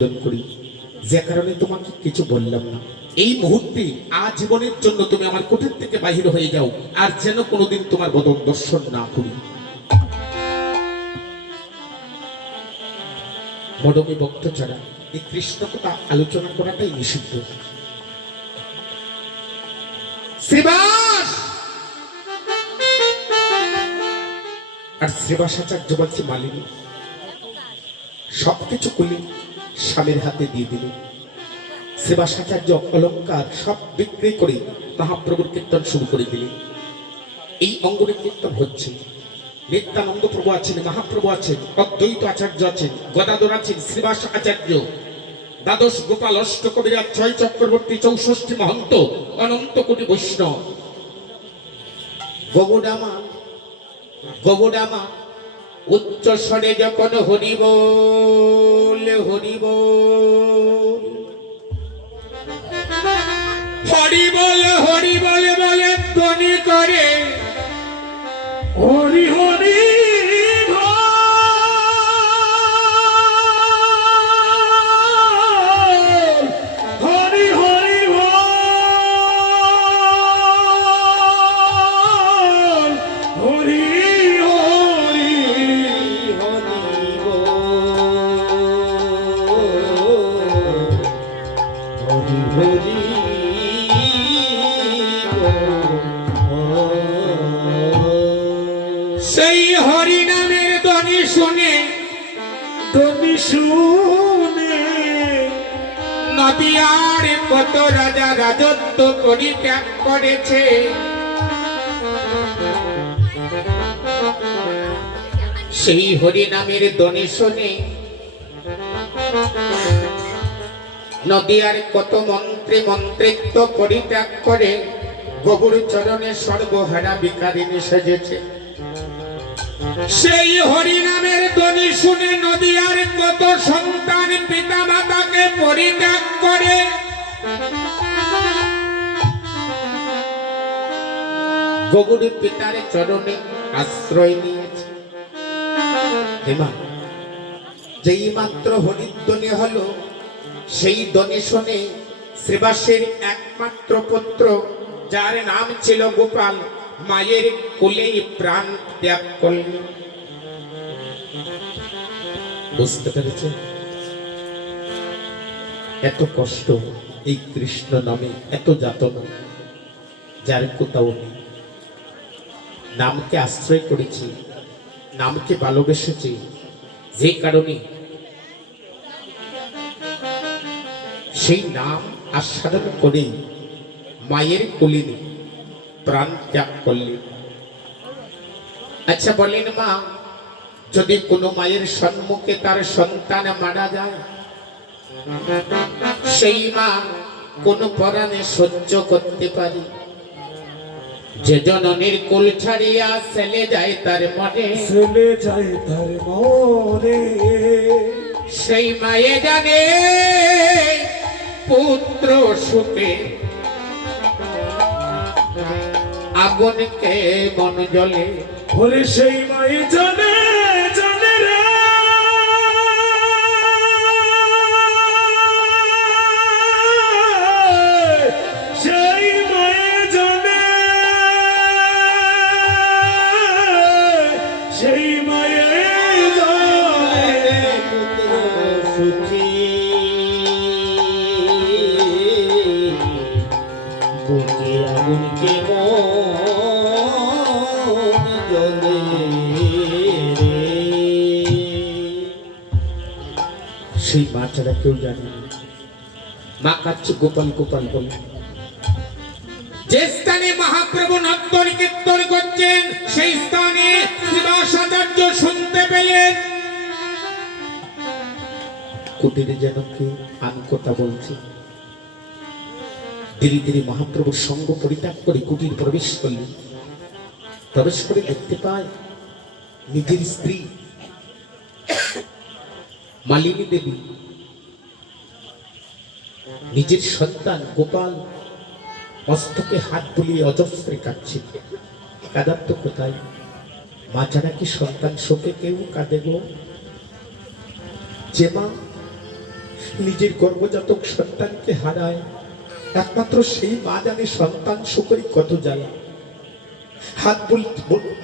করি, যে কারণে তোমাকে কিছু বললাম না। এই মুহূর্তে আজীবনের জন্য তুমি আমার কোঠের থেকে বাহির হয়ে যাও, আর যেন কোনোদিন তোমার বদন দর্শন না করি। মডমী ভক্ত ছাড়া এই কৃষ্ণ কথা আলোচনা করাটাই নিষিদ্ধ। শ্রীবাস আর শ্রীবাসাচার্য বলছে, মালিনী সবকিছু খুলে স্বামীর হাতে দিয়ে দিলে। শ্রীবাসাচার্য অলঙ্কার সব বিক্রি করে মহাপ্রভুর কীর্তন শুরু করে দিলেন। এই অঙ্গনে কীর্তন হচ্ছে। নিত্যানন্দ প্রভু আছেন, মহাপ্রভু আছেন, অদ্বৈত আচার্য আছেন, গদাধর আছেন, শ্রীবাস আচার্য, দ্বাদশ গোপাল, অষ্টকবিরাজ, ছয় চক্রবর্তী, 64 মহন্ত, অনন্ত কোটি বৈষ্ণব। গবুডামা গবুডামা উচ্চ স্বরে যখন হরিবোল হরিবোল হরিবোল হরিবোল বলে ধ্বনি করে, হরি হরি সেই হরি নামের ধ্বনি শুনে নদিয়ার কত রাজা রাজত্ব পরিত্যাগ করেছে। সেই হরি নামের ধ্বনি শুনে নদিয়ার কত মন্ত্রী মন্ত্রিত্ব পরিত্যাগ করে গবুর চরণে সর্বহারা ভিখারিণী সেজেছে। সেই হরি নামের ধ্বনি শুনে নদিয়ার কত সন্তান পিতা মাতাকে পরিত্যাগ করে গবুর পিতার চরণে আশ্রয় নিয়েছে। যেই মাত্র হরিধ্বনি হলো, সেই ধ্বনি শুনে শ্রীবাসের একমাত্র পুত্র, যার নাম ছিল গোপাল, মায়ের কোলেই প্রাণ ত্যাগ করলেন। বুঝতে পেরেছেন? এত কষ্ট এই কৃষ্ণ নামে, এত যাতনা যার কোথাও নেই। নামকে আশ্রয় করেছি, নামকে ভালোবেসেছি, যে কারণে সেই নাম আস্বাদন করে মায়ের কোলে প্রাণ ত্যাগ করলেন। আচ্ছা বলেন মা, যদি কোনো মায়ের সম্মুখে তার সন্তান মারা যায়, সেই মা কোন পরাণে সহ্য করতে পারে? যে জননীর কোল ছাড়িয়া চলে যায় তার মনে, সেই মায়ে জানে পুত্র সুখে আগুনকে মন জ্বলে। ওরে সেই মায়ে জানে জানে রে, সেই মায়ে জানে, সেই মায়ে জানে পুত্র সুখী বুকে আগুনকে সেই মা ছাড়া কেউ জানে না। মা কাচ্ছে গোপাল গোপাল বলে। যে স্থানে মহাপ্রভু নর্তন কীর্তন করছেন, সেই স্থানে শ্রীবাসাচার্য শুনতে পেলেন কুটিরে যেন কে আন কথা বলছে। ধীরে ধীরে মহাপ্রভুর সঙ্গ পরিত্যাগ করে কুটির প্রবেশ করলেন। প্রবেশ করে দেখতে পায় নিজের স্ত্রী মালিনী দেবী নিজের সন্তান গোপাল মস্তকে হাত বুলিয়ে অজস্রে কাঁদছে। কাঁদার তো কোথায়? মা ছাড়া কি সন্তান শোকে কেউ কাঁদে গো? যে মা নিজের গর্ভজাতক সন্তানকে হারায়, একমাত্র সেই মা জানে সন্তান সুখী কত জ্বালা।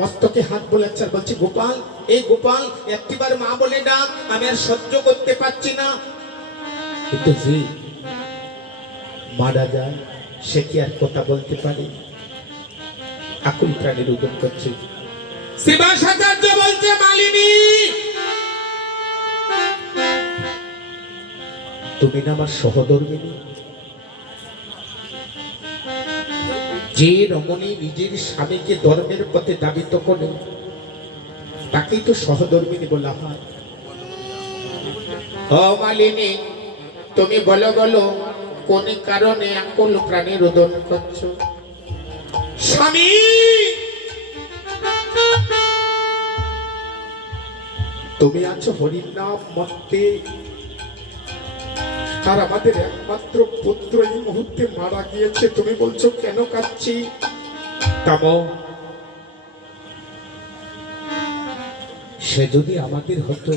মস্তকে হাত বোলাচ্ছে আর বলছে, গোপাল, এই গোপাল, একটিবার মা বলে ডাক, আমি আর সহ্য করতে পারছি না। কিন্তু যে মারা যায় সে কি আর কথা বলতে পারে? আকুল প্রাণে রোদন করছে। শিবাসাচার্য বলছে, মালিনী, তুমি না আমার সহধর্মিনী। যে রমণী নিজের স্বামীকে ধর্মের পথে দাবিত করে তাকেই তো সহধর্মিনী বলা হয়। ও মালিনী, তুমি বলো বলো, কোন কারণে আকুল প্রাণে রোদন করছো? স্বামী, তুমি আছো হরির নাম মত্তে, আর আমাদের একমাত্র পুত্র এই মুহূর্তে মারা গিয়েছে। তুমি বলছো কেন কাঁদছি? থামো। সে যদি আমাদের হতো,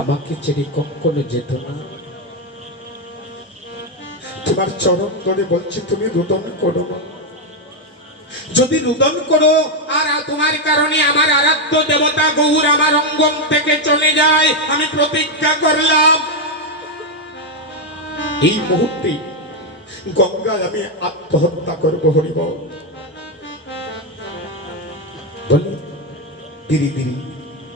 আমাকে ছেড়ে কখনো যেত না। তোমার চরণ ধরে বলছি, তুমি রোদন করো না। যদি রোদন করো আর তোমার কারণে আমার আরাধ্য দেবতা গৌর আমার অঙ্গম থেকে চলে যায়, আমি প্রতিজ্ঞা করলাম এই মুহূর্তে গঙ্গায় আমি আত্মহত্যা করবো। হরিব বলি, ধীরে ধীরে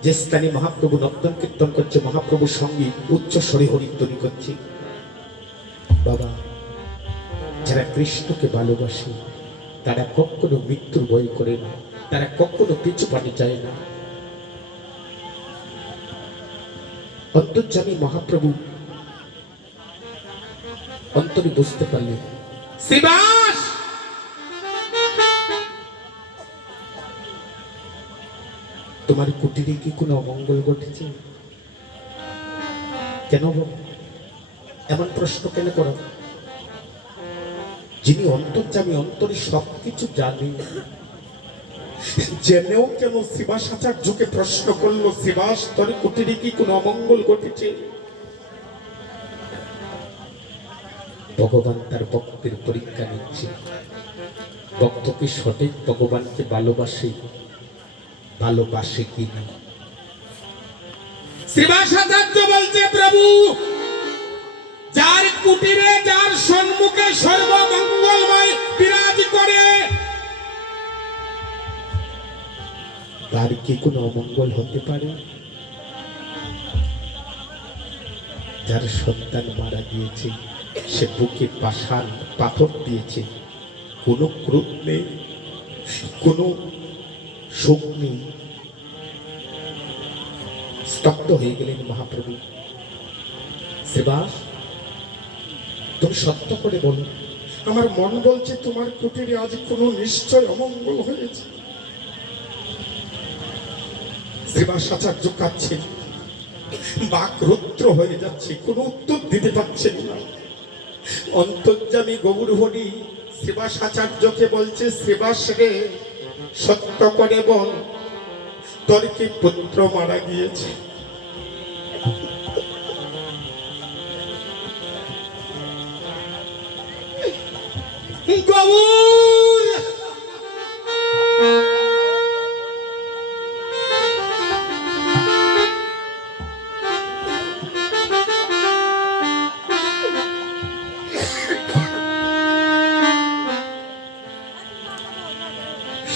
যে স্থানে মহাপ্রভু নর্তন কীর্তন করছে, মহাপ্রভুর সঙ্গে উচ্চ স্বরে হরিধ্বনি করছে। বাবা, যারা কৃষ্ণকে ভালোবাসে তারা কখনো মৃত্যুর ভয় করে না, তারা কখনো পিছু পানি চায় না। অন্তর্যামী মহাপ্রভু অন্তরে বুঝতে পারলেন, শিবাস, তোমার কুটিরে কি কোনো অমঙ্গল ঘটেছে? কেন এমন প্রশ্ন কেন করো? যিনি অন্তর্যামী, অন্তরে সবকিছু জানেন, জেনেও কেন শিবাসাচার্যকে প্রশ্ন করলো, শিবাস, তোর কুটিরে কি কোনো অমঙ্গল ঘটেছে? ভগবান তার ভক্তের পরীক্ষা নিচ্ছে। ভক্তকে সঠিক ভগবানকে ভালোবাসে কিনা। শিবাসাচার্য বলছে, প্রভু, যার কুটিরে, যার সম্মুখে সর্বমঙ্গলময় বিরাজ করে, তার কি কোনো অমঙ্গল হতে পারে? যার সন্তান মারা গিয়েছে, সে বুকে পাষাণ পাথর দিয়েছে, কোনো ক্রোধ নেই, কোনো শোক নেই। স্তব্ধ হয়ে গেলেন মহাপ্রভু। শিবাস, তুমি সত্য করে বলো, আমার মন বলছে তোমার কুটিরে আজ কোনো নিশ্চয় অমঙ্গল হয়েছে। শিবাসাচার্য কাঁদছেন, বাক রুদ্র হয়ে যাচ্ছে, কোনো উত্তর দিতে পারছেন না। অন্তর্যামী গৌরহরি শিবাসাচার্যকে বলছে, শিবাস রে, সত্য করে বল, তোর কি পুত্র মারা গিয়েছে? গৌর,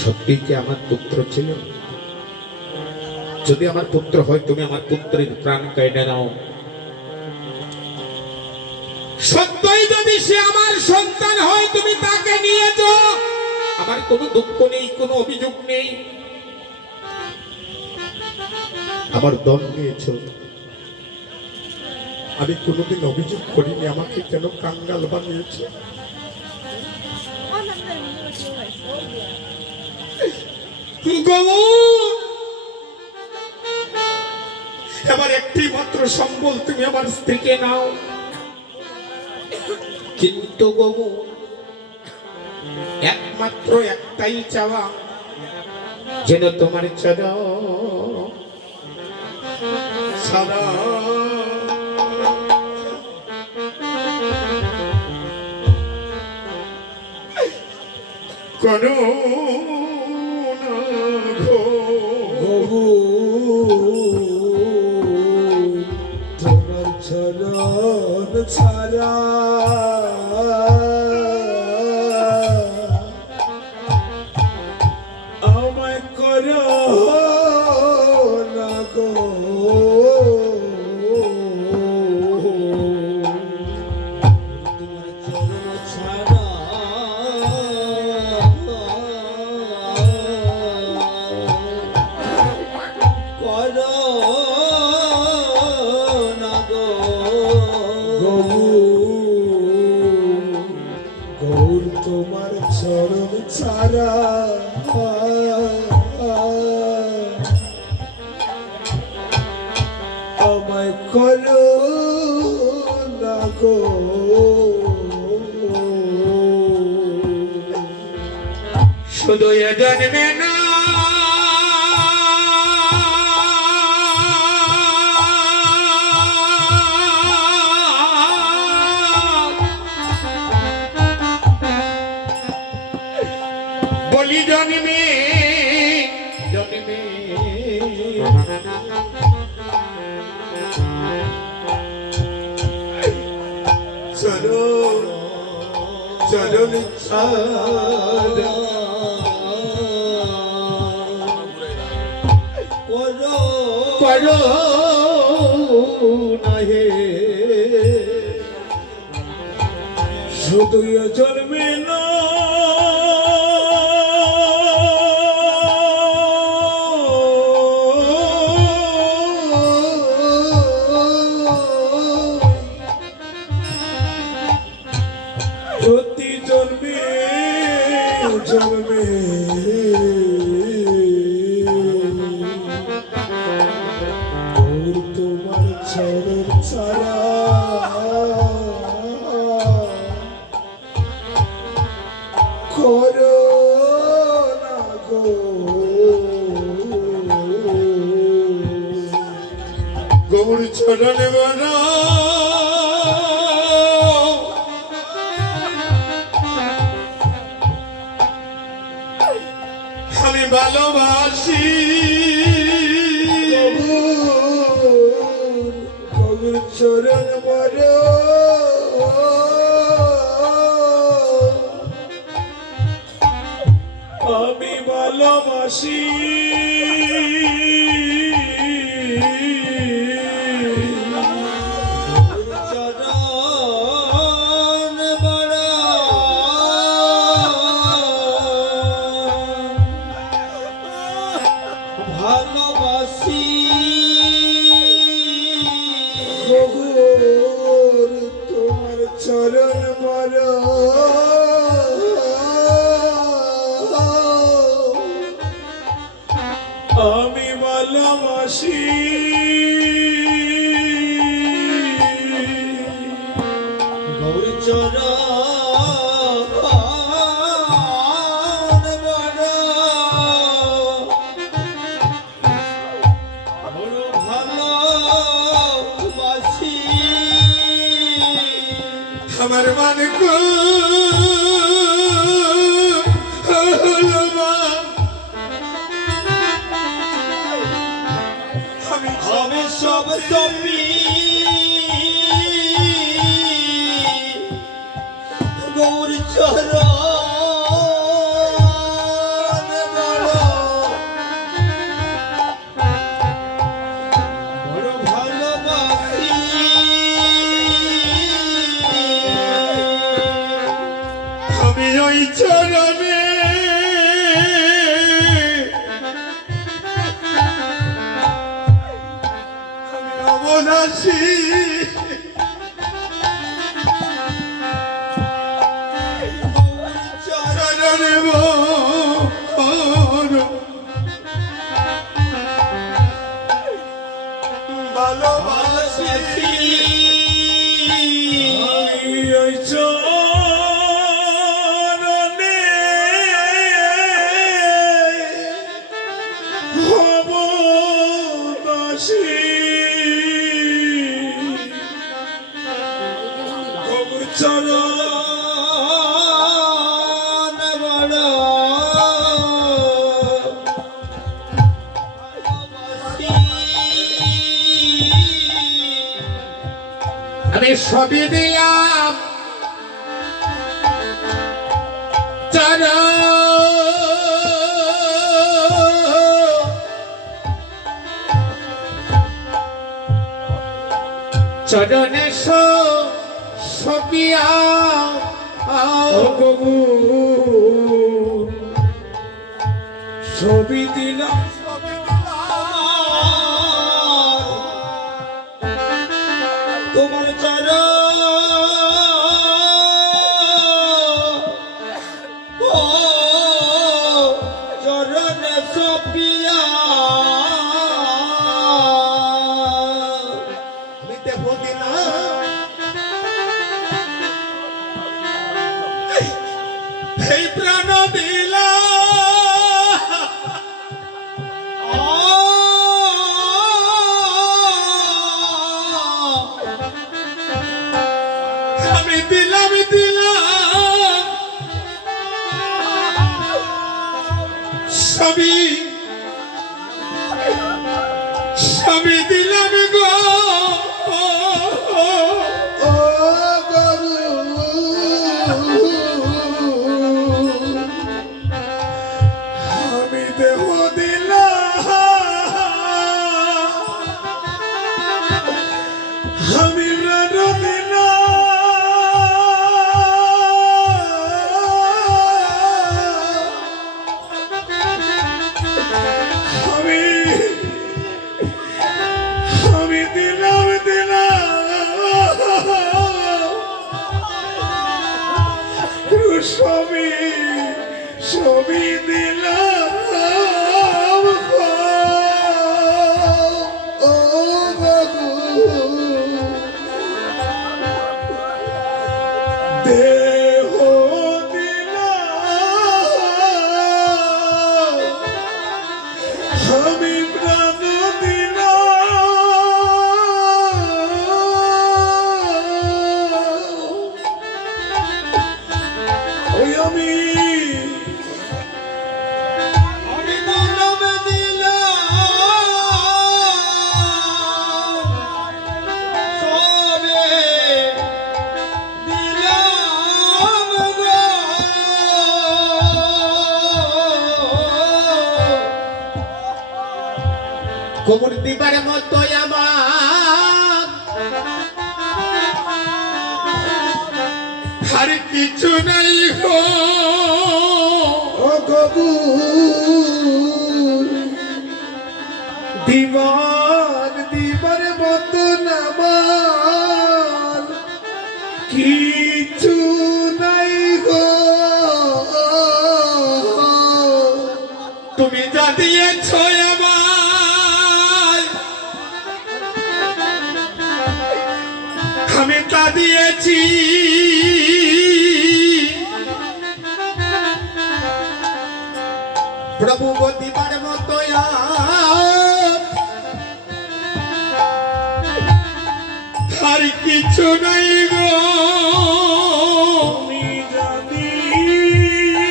সত্যি কি আমার পুত্র ছিল? যদি আমার পুত্র হয়, তুমি আমার পুত্রের প্রাণ কেড়ে নাও। সত্যই যদি সে আমার সন্তান হয়, তুমি তাকে নিয়ে যাও, আমার কোনো দুঃখ নেই, কোনো অভিযোগ নেই। আমার দল নিয়েছ, আমি কোনোদিন অভিযোগ করিনি, আমাকে কেন কাঙ্গাল বানিয়েছ? আমার একটি মাত্র সম্বল, তুমি আমার স্ত্রীকে নাও। কিন্তু গবু, একমাত্র একটাই চাওয়া, যেন তোমার চরণ সারা করো না গো। প্রভু তোমার চরণ ছাড়া আমায় করো না গো। তোমার চরণ ছাড়া করো না গো। গৌর তোমার চরণ ছাড়া আমায় করো না গো। শুধু এ জন্মে না বলি জন্মে জন্মে চরণ চরণ ছাড়া করো করো না হে শুধু এ জন্মে না প্রতি জন্মে জন্মে গৌর তোমার চরণ ছাড়া করো না গো। গৌর চরণ বড় আমি ভালোবাসি গৌর চরণ বড় আমি ভালোবাসি। চরণ বড় ভালোবাসি। গৌর তোমার চরণ বড় আমি ভালোবাসি। গৌর চরণ বড় ভালোবাসি। আমার মান গো আমি সব সপি গৌর চরণ বড় ভালোবাসি। আমি ওই চরণে আমি অবদাসী চরণে বড় ভালোবাসি। আমি ওই চরণে হব দাসী। আমি সবই দিলাম চরণে সপিয়া ও প্রভু ছবি দিলাম তোমার চরণ ও চরণে সপিয়া আমি দেব দিলাম এই প্রাণ দিলাম আমি দিলাম সবই সবই দিলাম গো আমি দেহ দিলাম আমি প্রাণ আমি দিলাম সবই সবই দিলাম ও বাবু দেহ দিলাম আমি প্রাণ দিলাম ওই আমি কোমর দিবার মতো আমার আর কিছু নাই গো ও কবুল দিবার মতো নামার কিছু নাই গো তুমি যা দিয়েছ আমায় আমি তা দিয়েছি প্রভু গো দিবার মতো আর কিছু নাই গো তুমি যা দিয়েছ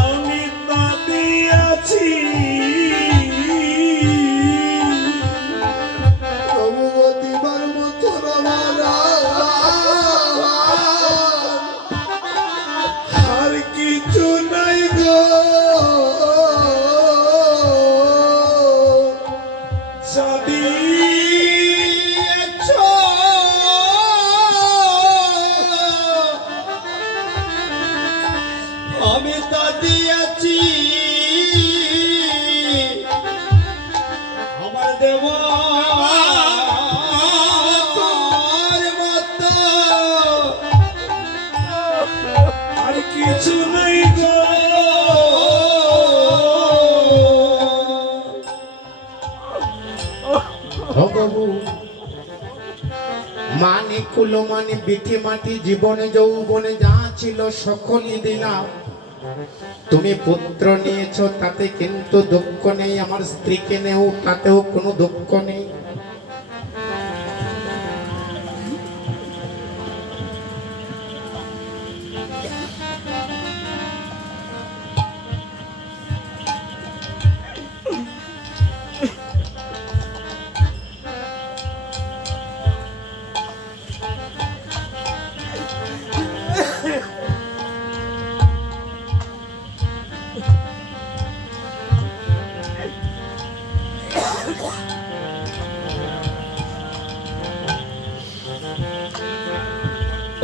আমি তা দিয়েছি প্রভু দিবার মতো আর কিছু নাই গো যা দিয়েছ আমি তা দিয়েছি আমার দেব আর কিছু নাই গো প্রভু মানে কুলো মানে বিঠে মাটি জীবনে যৌবনে যা ছিল সকলই দিলাম। তুমি পুত্র নিয়েছ তাতে কিন্তু দুঃখ নেই, আমার স্ত্রীকে নেও তাতেও কোনো দুঃখ নেই।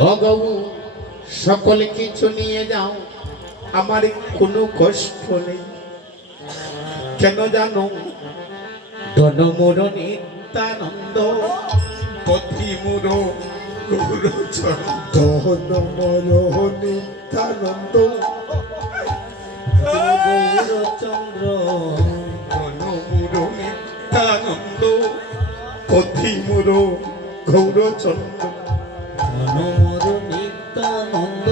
ও গৌ সকলে কিছু নিয়ে যাও, আমার কোনো কষ্ট নেই। কেন জানো, ধনমোর নিত্যানন্দ পথিমূর গৌরচরণ। ধন মরহ নিত্যানন্দ গৌরচন্দ্র ধনমূর নিত্যানন্দ পথিমূর গৌরচন্দ্র। ধনমোর নিত্যানন্দ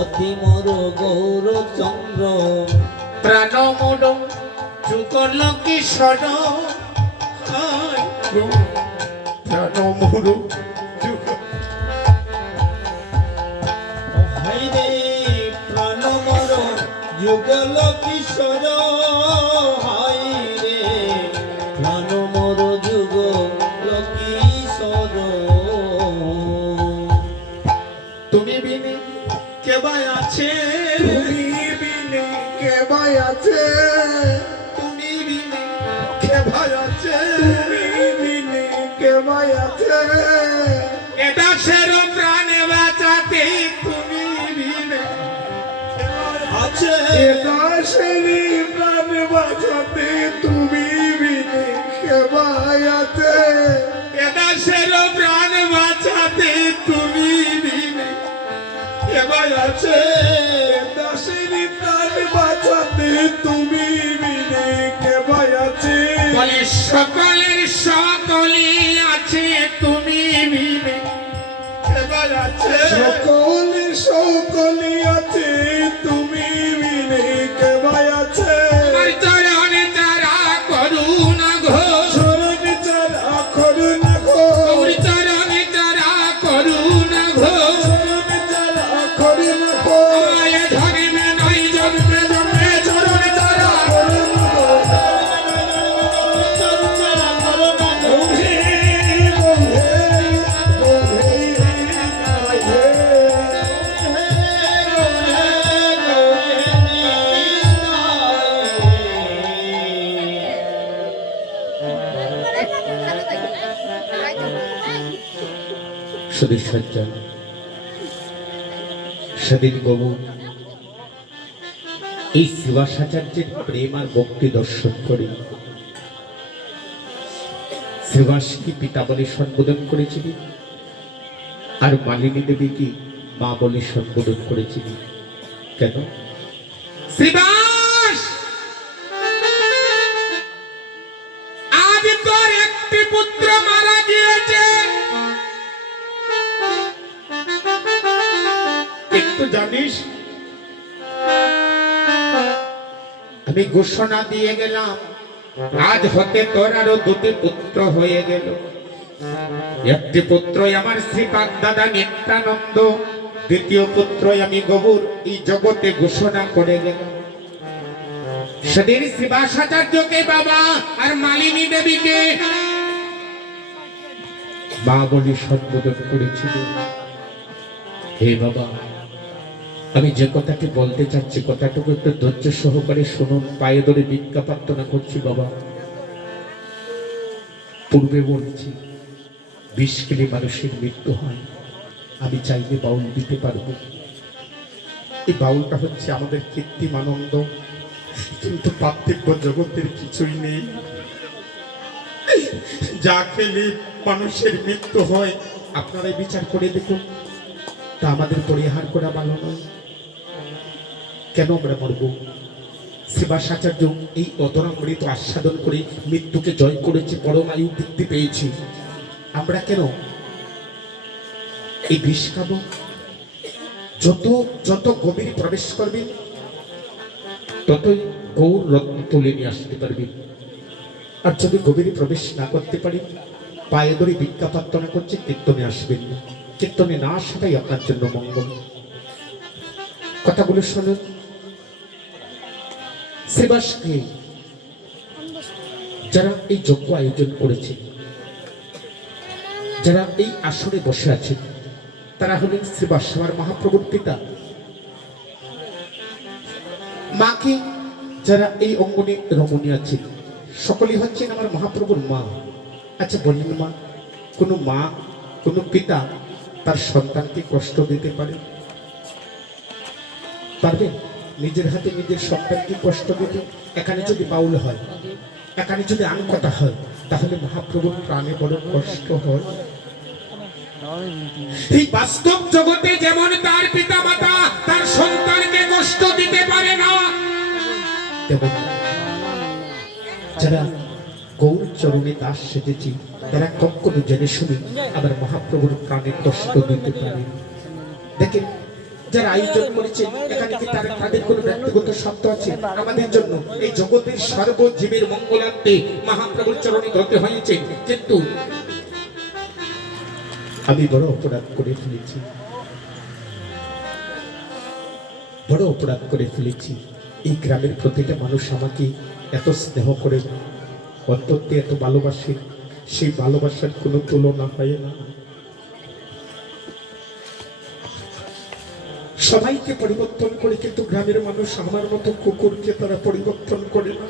অতিমোর গৌরচন্দ্র প্রাণমূল যুগল কিশোর, প্রাণমূল যুগ হাইরে প্রাণমোর যুগল কিশোর হাইরে প্রাণমোর যুগল কিশোর তুমি বিনে কেবাই আছে, তুমি বিনে কে ভাই আছে, তুমি বিনে কেবাই আছে, তুমি বিনে কে ভাই আছে, এটা সেরো প্রাণে বাঁচাতে তুমি বিনে আছে দাসেরি প্রাণ বাঁচাতে তুমি বিনে কে ভাই আছে, এটা সেরো প্রাণ বাঁচাতে তুমি বিনে কেবাই আছে। দাসেরি প্রাণ বাঁচাতে তুমি বিনে কে ভাই আছে, বলে সকলের সকলই আছে, তুমি বিনে কেবাই আছে। সকলে সকলে আছে তুমি বিনে কে ভাই আছে, আমার চরণে তারা করুণা ঘোষ, চরণে চারা করুণা গো, গৌরী চরণে তারা করুণা ঘোষ। চরণে চারা করুণা গো, আমায় ধর্মে নাই জন্মে জন্মে চরণে তারা করুণা গো, গোহে গোহে গোহে গায়ে, সুধীর সজ্জন সেদিন গবু এই শ্রীবাসাচার্যের প্রেম আর ভক্তি দর্শন করি শ্রীবাসকে পিতা বলে সম্বোধন করেছিলেন, আর মালিনী দেবীকে মা বলে সম্বোধন করেছিলেন। কেন? শ্রীবাস, আজ তোর একটি পুত্র মারা গিয়েছে, একটু জানিস? আমি ঘোষণা দিয়ে গেলাম, আজ হতে তোর আরো দুটি পুত্র হয়ে গেল। একটি পুত্রই আমার শ্রীপাদ দাদা নিত্যানন্দ, দ্বিতীয় পুত্রই আমি গবুর এই জগতে ঘোষণা করে গেলাম। সেদিন শ্রীবাসাচার্যকে বাবা আর মালিনী দেবীকে মা বলে সম্বোধন করেছিল। হে বাবা, আমি যে কথাটি বলতে চাচ্ছি কথাটুকু একটু ধৈর্য সহকারে শুনুন, পায়ে ধরে ভিক্ষা প্রার্থনা করছি বাবা। পূর্বে বলছি 20 কেলে মানুষের মৃত্যু হয়, আমি চাইলে বাউল দিতে পারবো। এই বাউলটা হচ্ছে আমাদের কৃত্রিম আনন্দ, কিন্তু পার্থিব জগতের কিছুই নেই। যা খেলে মানুষের মৃত্যু হয় আপনারাই বিচার করে দেখুন, তা আমাদের পরিহার করা ভালো নয়। কেন আমরা মরব? শ্রীবাসাচার্য এই অধরামৃত আস্বাদন করে মৃত্যুকে জয় করেছে, পরম আয়ু বৃদ্ধি পেয়েছি। আমরা কেন এই বিষ খাবো? যত যত গভীরে প্রবেশ করবেন ততই গৌর রত্ন তুলে নিয়ে আসতে পারবেন। আর যদি গভীরে প্রবেশ না করতে পারি, পায়ে ধরে ভিক্ষা প্রার্থনা করছে, কীর্তনে আসবেন না। কীর্তনে না আসাটাই আপনার জন্য মঙ্গল। কথাগুলো শুনুন। শ্রীবাসকে যারা এই যজ্ঞ আয়োজন করেছে, যারা এই আসরে বসে আছেন, তারা হলেন শ্রীবাস আমার মহাপ্রভুর পিতা। মাকে যারা এই অঙ্গনে রমণী আছেন, সকলেই হচ্ছেন আমার মহাপ্রভুর মা। আচ্ছা বলেন মা, কোনো মা, কোনো পিতা তার সন্তানকে কষ্ট দিতে পারে? পারবেন নিজের হাতে নিজের সন্তানকে কষ্ট দিতে? এখানে যদি বাউল হয়, এখানে যদি আনকথা হয়, তাহলে মহাপ্রভুর প্রাণে বড় কষ্ট হয়। এই বাস্তব জগতে যেমন তার পিতা মাতা তার সন্তানকে কষ্ট দিতে পারে না, তেমন যারা গৌর চরণে দাস সেজেছি তারা কখনো জেনে শুনি আবার মহাপ্রভুর প্রাণে কষ্ট দিতে পারে। দেখেন, যারা আয়োজন করেছে এখানে কি তাদের কোনো ব্যক্তিগত শব্দ আছে? আমাদের জন্য এই জগতের সর্বজীবের মঙ্গলার্থে মহাপ্রভুর চরণে ধরতে হয়েছে, কিন্তু আমি বড় অপরাধ করে ফেলেছি, বড় অপরাধ করে ফেলেছি। এই গ্রামের প্রতিটা মানুষ আমাকে এত স্নেহ করে, অন্তত এত ভালোবাসে, সেই ভালোবাসার কোনো তুলনা হয় না। সবাইকে পরিবর্তন করে, কিন্তু গ্রামের মানুষ আমার মতো কুকুরকে তারা পরিবর্তন করে না।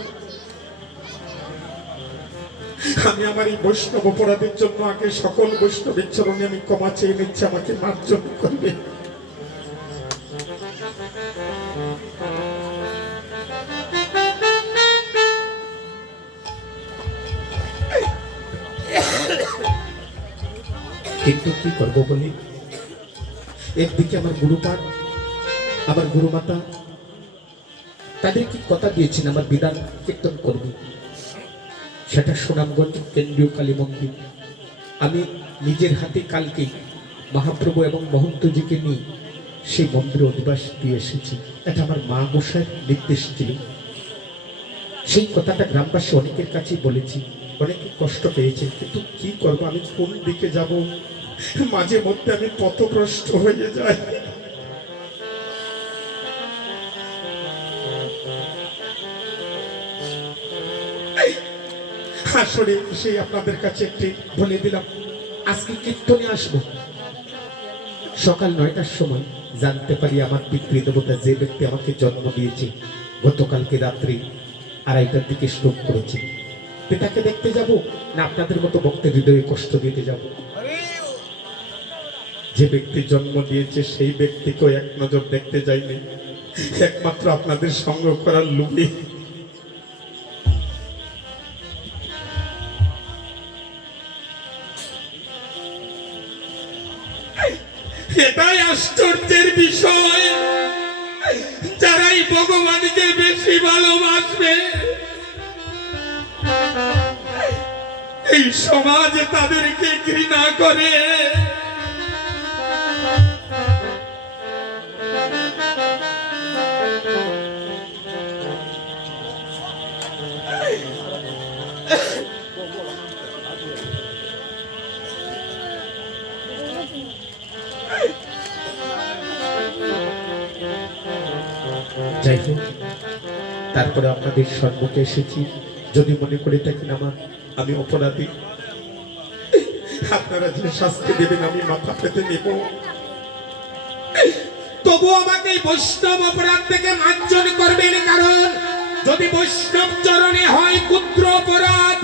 আমি আমার এই বৈষ্ণব অপরাধের জন্য আগে সকল বৈষ্ণবের চরণে আমি ক্ষমা চেয়ে নিচ্ছি, আমাকে মার্জন করবে। কিন্তু কি করবো বলি, একদিকে আমার গুরুপাঠ, আমার গুরুমাতা, তাদেরকে কথা দিয়েছেন আমার বিধান কীর্তন করবে, সেটা সুনামগঞ্জ কেন্দ্রীয় কালী মন্দির। আমি নিজের হাতে কালকে মহাপ্রভু এবং মহন্তজিকে নিয়ে সেই মন্দিরে অধিবাস দিয়ে এসেছি। এটা আমার মা গোসাইয়ের নির্দেশ ছিল। সেই কথাটা গ্রামবাসী অনেকের কাছেই বলেছি, অনেকে কষ্ট পেয়েছে, কিন্তু কি করবো, আমি কোন দিকে যাব, মাঝে মধ্যে আমি পথভ্রষ্ট হয়ে যাই। আসলে সেই আপনাদের কাছে একটি বলে দিলাম, আজকে কীর্তনে আসবো সকাল 9টার সময়। জানতে পারি আমার পিতৃদেবতা, যে ব্যক্তি আমাকে জন্ম দিয়েছে, গতকালকে রাত্রি 2:30টার দিকে স্ট্রোক করেছে। পিতাকে দেখতে যাব না আপনাদের মতো ভক্তের হৃদয়ে কষ্ট দিতে যাব? যে ব্যক্তি জন্ম দিয়েছে সেই ব্যক্তিকেও এক নজর দেখতে যাইনি, একমাত্র আপনাদের সঙ্গ করার লোভে। এটাই আশ্চর্যের বিষয়, যারাই ভগবানকে বেশি ভালোবাসবে এই সমাজে তাদেরকে ঘৃণা করে। যাই হোক, তারপরে আপনাদের সম্মুখে এসেছি। যদি মনে করে থাকেন আমি অপরাধী, আপনারা যে শাস্তি দেবেন আমি মাথা পেতে নেব, তবু আমাকে বৈষ্ণব অপরাধ থেকে মার্জন করবেন। কারণ যদি বৈষ্ণব চরণে হয় ক্ষুদ্র অপরাধ,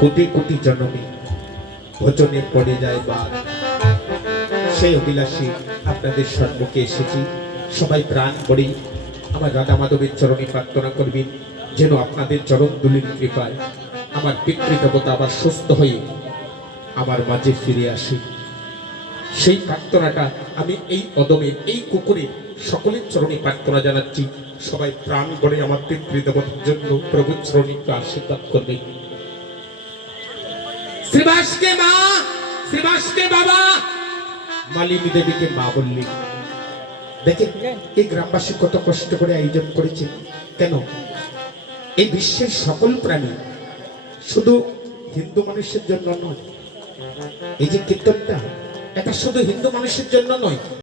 কোটি কোটি জন্মে ভজনে পড়ে যায় বাদ। সেই অভিলাষী আপনাদের সম্মুখে এসেছি। সবাই প্রাণ ভরে আমার রাধা মাধবের চরণে প্রার্থনা করবেন, যেন আপনাদের চরণ দুলির কৃপায় আমার পিতৃদেবতা আবার সুস্থ হয়ে আমার মাঝে ফিরে আসে। সেই প্রার্থনাটা আমি এই অদমের, এই কুকুরের সকলের চরণে প্রার্থনা জানাচ্ছি। সবাই প্রাণ ভরে আমার পিতৃদেবতার জন্য প্রভুর চরণে আশীর্বাদ করবেন। শ্রীবাসকে মা, শ্রীবাসকে বাবা, মালিনী দেবীকে মা বললি। দেখেন এই গ্রামবাসী কত কষ্ট করে আয়োজন করেছে। কেন এই বিশ্বের সকল প্রাণী, শুধু হিন্দু মানুষের জন্য নয়। এই যে কীর্তনটা, এটা শুধু হিন্দু মানুষের জন্য নয়,